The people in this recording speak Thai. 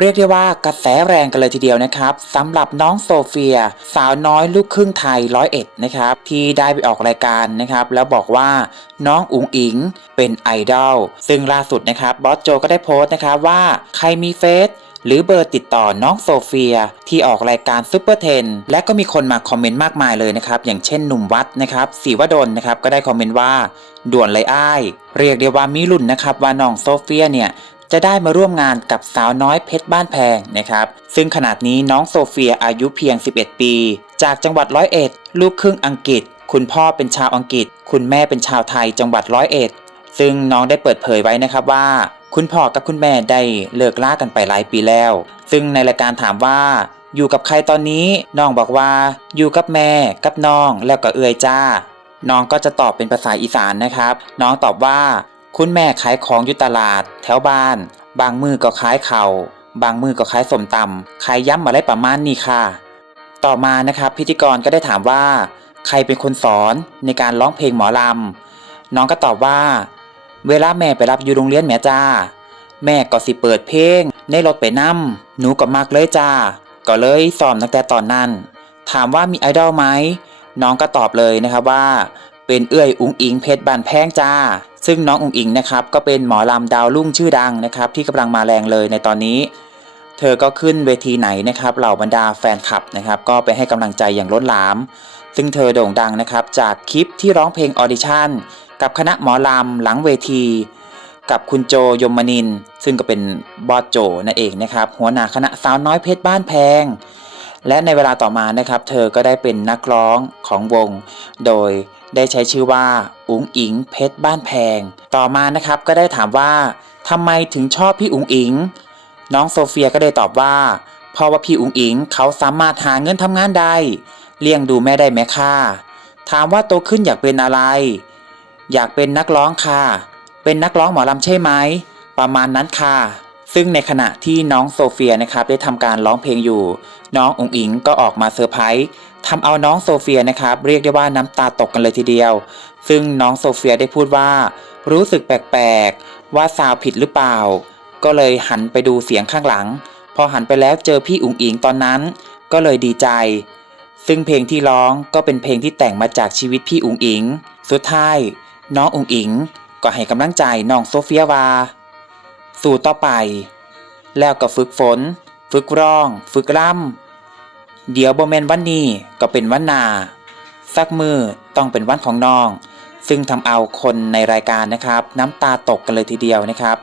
เรียกได้ว่ากระแสแรงกันเลยทีเดียวนะครับสำหรับน้องโซเฟีย สาวน้อยลูกครึ่งไทยร้อยเอ็ดนะครับที่ได้ไปออกรายการนะครับแล้วบอกว่าน้องอุ๋งอิงเป็นไอดอลซึ่งล่าสุดนะครับบอสโจก็ได้โพสต์นะครับว่าใครมีเฟซหรือเบอร์ติดต่อน้องโซเฟีย ที่ออกรายการซูเปอร์เทนและก็มีคนมาคอมเมนต์มากมายเลยนะครับ อย่างเช่นหนุ่มวัดนะครับสีวดลนะครับก็ได้คอมเมนต์ว่า ด่วนเลยอ้าย เรียกได้ว่ามีลุ่นนะครับว่าน้องโซเฟียเนี่ย จะได้มาร่วมงานกับสาวน้อยเพชรบ้านแพงนะครับ ซึ่งขนาดนี้น้องโซเฟียอายุเพียง 11 ปี จากจังหวัดร้อยเอ็ด ลูกครึ่งอังกฤษ คุณพ่อเป็นชาวอังกฤษ คุณแม่เป็นชาวไทยจังหวัดร้อยเอ็ด ซึ่งน้องได้เปิดเผยไว้นะครับว่า คุณพ่อกับคุณแม่ได้เลิกล่ากันไปหลายปีแล้ว ซึ่งในรายการถามว่าอยู่กับใครตอนนี้น้องบอกว่า อยู่กับแม่กับน้องแล้วก็เอื่อยจ้า น้องก็จะตอบเป็นภาษาอีสานนะครับ น้องตอบว่า คุณแม่ขายของอยู่ตลาด แถวบ้าน บางมือก็ขายเขา่าบางมือก็ขายสมตำขายย้ำอะไรประมาณนี้ค่ะ ต่อมานะครับพิธีกรก็ได้ถามว่า ใครเป็นคนสอนในการร้องเพลงหมอลำน้องก็ตอบว่า เวลาแม่ไปรับอยู่โรงเรียนแม่จ้า แม่ก็สิเปิดเพลง ในรถไปนั่มหนูก็มักเลยจ้า ก็เลยซ้อมตั้งแต่ตอนนั้น ถามว่ามีไอดอลไหมน้องก็ตอบเลยนะครับว่า เป็นเอื้อยอุ๋งอิงเพชรบานแพงจ้า ซึ่งน้องอุ๋งอิงนะครับก็เป็นหมอลำดาวรุ่งชื่อดังนะครับที่กำลังมาแรงเลยในตอนนี้ เธอก็ขึ้นเวทีไหนนะครับเหล่าบรรดาแฟนคลับนะครับก็ไปให้กำลังใจอย่างล้นหลาม ซึ่งเธอโด่งดังนะครับจากคลิปที่ร้องเพลงออดิชั่นกับคณะหมอลำหลังเวที กับคุณโจยมนิน ซึ่งก็เป็นบอสโจนั่นเองนะครับหัวหน้าคณะสาวน้อยเพชรบ้านแพง และในเวลาต่อมานะครับ เธอก็ได้เป็นนักร้องของวง โดยได้ใช้ชื่อว่า อุ๋งอิงเพชรบ้านแพง ต่อมานะครับก็ได้ถามว่าทำไมถึงชอบพี่อุ๋งอิง น้องโซเฟียก็ได้ตอบว่าเพราะว่าพี่อุ๋งอิงเขาสามารถหาเงินทำงานได้เลี้ยงดูแม่ได้แม่ค่าถามว่าโตขึ้นอยากเป็นอะไร อยากเป็นนักร้องค่ะ เป็นนักร้องหมอลำใช่ไหม ประมาณนั้นค่ะ ซึ่งในขณะที่น้องโซเฟียนะครับได้ทำการร้องเพลงอยู่ น้ององอิงก็ออกมาเซอร์ไพรส์ทำเอาน้องโซเฟียนะครับเรียกได้ว่าน้ำตาตกกันเลยทีเดียว ซึ่งน้องโซเฟียได้พูดว่า รู้สึกแปลกๆ ว่าซาวผิดหรือเปล่า ก็เลยหันไปดูเสียงข้างหลัง พอหันไปแล้วเจอพี่อุ๋งอิงตอนนั้น ก็เลยดีใจ ซึ่งเพลงที่ร้องก็เป็นเพลงที่แต่งมาจากชีวิตพี่อุ๋งอิง สุดท้ายน้องอุ๋งอิงก็ให้กำลังใจน้องโซเฟียว่า สู่ต่อไป แล้วก็ฝึกฝน ฝึกร้อง ฝึกร่ำเดี๋ยวโบแมนวันนี้ก็เป็นวันนาสักมือต้องเป็นวันของน้อง ซึ่งทำเอาคนในรายการนะครับ น้ำตาตกกันเลยทีเดียวนะครับ